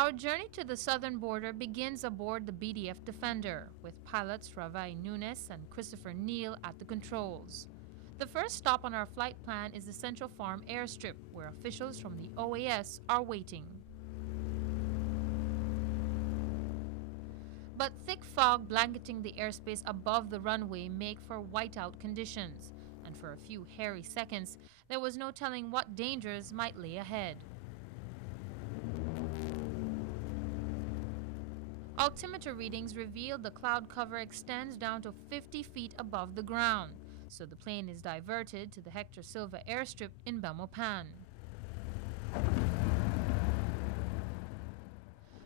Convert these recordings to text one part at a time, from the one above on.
Our journey to the southern border begins aboard the BDF Defender, with pilots Ravai Nunes and Christopher Neal at the controls. The first stop on our flight plan is the Central Farm airstrip, where officials from the OAS are waiting. But thick fog blanketing the airspace above the runway make for whiteout conditions, and for a few hairy seconds, there was no telling what dangers might lay ahead. Altimeter readings revealed the cloud cover extends down to 50 feet above the ground, so the plane is diverted to the Hector Silva airstrip in Belmopan.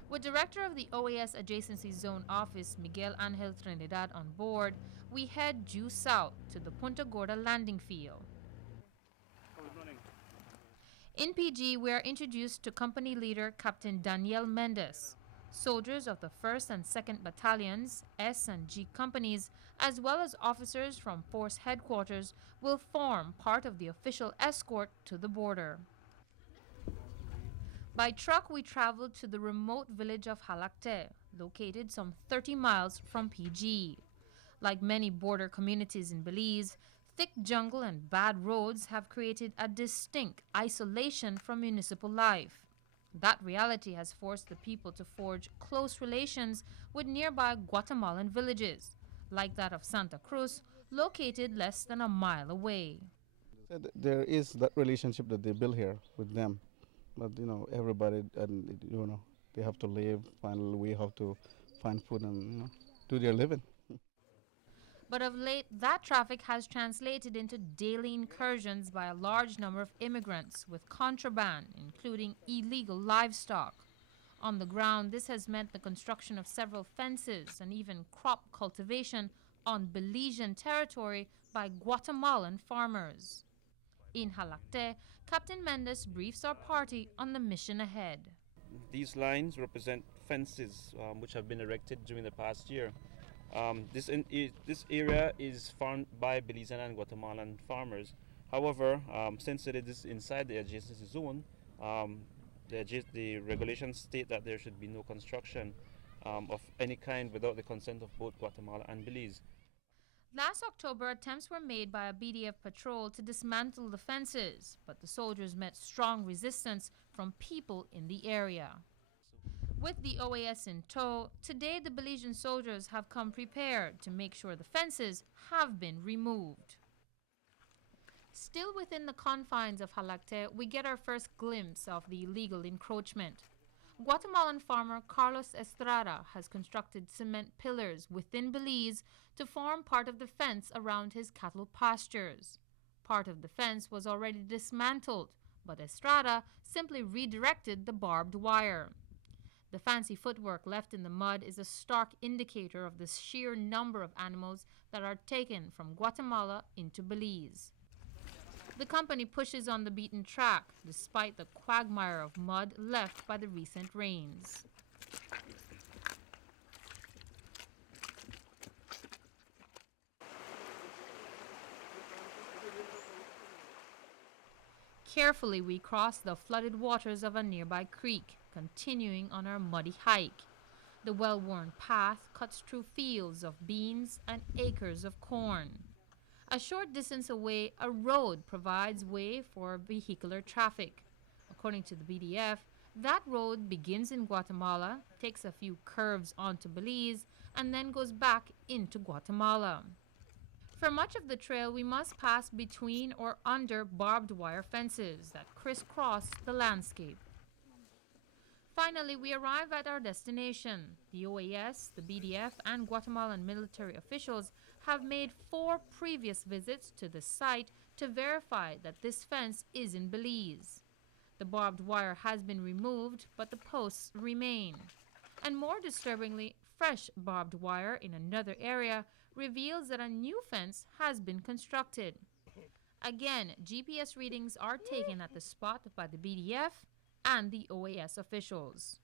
With Director of the OAS Adjacency Zone Office, Miguel Angel Trinidad, on board, we head due south to the Punta Gorda landing field. In PG, we are introduced to company leader Captain Daniel Mendes. Soldiers of the 1st and 2nd Battalions, S and G companies, as well as officers from force headquarters, will form part of the official escort to the border. By truck, we traveled to the remote village of Halacte, located some 30 miles from PG. Like many border communities in Belize, thick jungle and bad roads have created a distinct isolation from municipal life. That reality has forced the people to forge close relations with nearby Guatemalan villages, like that of Santa Cruz, located less than a mile away. There is that relationship that they build here with them, but everybody, and they have to live. Finally, we have to find food and do their living. But of late, that traffic has translated into daily incursions by a large number of immigrants with contraband, including illegal livestock. On the ground, this has meant the construction of several fences and even crop cultivation on Belizean territory by Guatemalan farmers. In Halacte, Captain Mendes briefs our party on the mission ahead. These lines represent fences which have been erected during the past year. This area is farmed by Belizean and Guatemalan farmers. However, since it is inside the adjacency zone, the regulations state that there should be no construction of any kind without the consent of both Guatemala and Belize. Last October, attempts were made by a BDF patrol to dismantle the fences, but the soldiers met strong resistance from people in the area. With the OAS in tow, today the Belizean soldiers have come prepared to make sure the fences have been removed. Still within the confines of Halacte, we get our first glimpse of the illegal encroachment. Guatemalan farmer Carlos Estrada has constructed cement pillars within Belize to form part of the fence around his cattle pastures. Part of the fence was already dismantled, but Estrada simply redirected the barbed wire. The fancy footwork left in the mud is a stark indicator of the sheer number of animals that are taken from Guatemala into Belize. The company pushes on the beaten track, despite the quagmire of mud left by the recent rains. Carefully, we cross the flooded waters of a nearby creek, continuing on our muddy hike. The well-worn path cuts through fields of beans and acres of corn. A short distance away, a road provides way for vehicular traffic. According to the BDF, that road begins in Guatemala, takes a few curves onto Belize, and then goes back into Guatemala. For much of the trail, we must pass between or under barbed wire fences that crisscross the landscape. Finally, we arrive at our destination. The OAS, the BDF, and Guatemalan military officials have made 4 previous visits to the site to verify that this fence is in Belize. The barbed wire has been removed, but the posts remain. And more disturbingly, fresh barbed wire in another area reveals that a new fence has been constructed. Again, GPS readings are taken at the spot by the BDF and the OAS officials.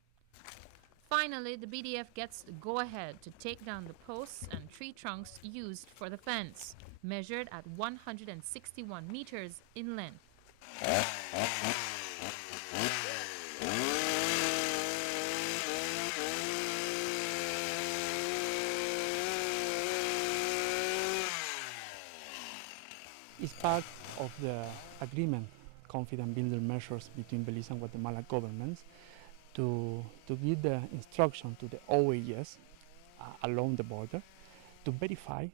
Finally, the BDF gets the go-ahead to take down the posts and tree trunks used for the fence, measured at 161 meters in length. It's part of the agreement, confident builder measures between Belize and Guatemala governments to give the instruction to the OAS along the border to verify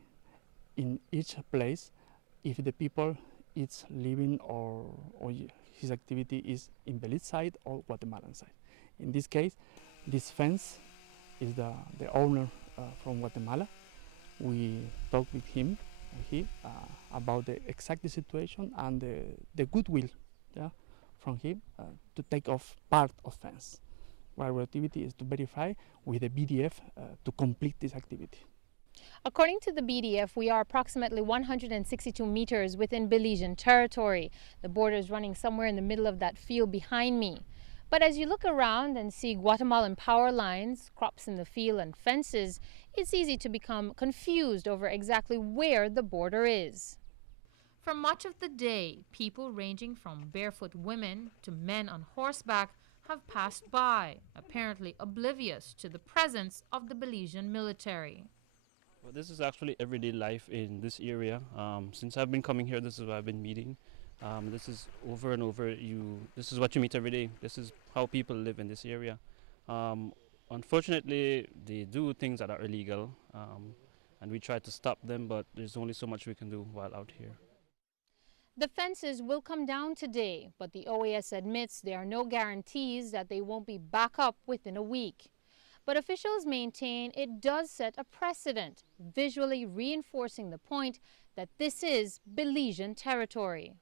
in each place if the people is living or his activity is in Belize side or Guatemalan side. In this case, this fence is the owner from Guatemala. We talked with him about the exact situation and the goodwill, yeah, from him to take off part of fence. Our activity is to verify with the BDF to complete this activity. According to the BDF, we are approximately 162 meters within Belizean territory. The border is running somewhere in the middle of that field behind me. But as you look around and see Guatemalan power lines, crops in the field, and fences, it's easy to become confused over exactly where the border is. For much of the day, people ranging from barefoot women to men on horseback have passed by, apparently oblivious to the presence of the Belizean military. Well, this is actually everyday life in this area. Since I've been coming here, this is what I've been meeting. This is over and over. This is what you meet every day. This is how people live in this area. Um, Unfortunately, they do things that are illegal, and we try to stop them. But there's only so much we can do while out here. The fences will come down today, but the OAS admits there are no guarantees that they won't be back up within a week. But officials maintain it does set a precedent, visually reinforcing the point that this is Belizean territory.